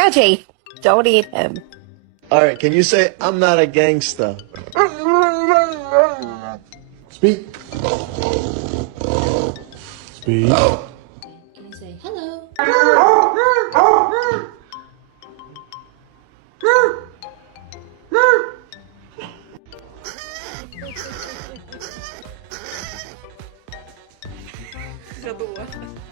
Reggie, don't eat him. All right, can you say, I'm not a gangster? Speak. Speak. Can you say hello? Жадула.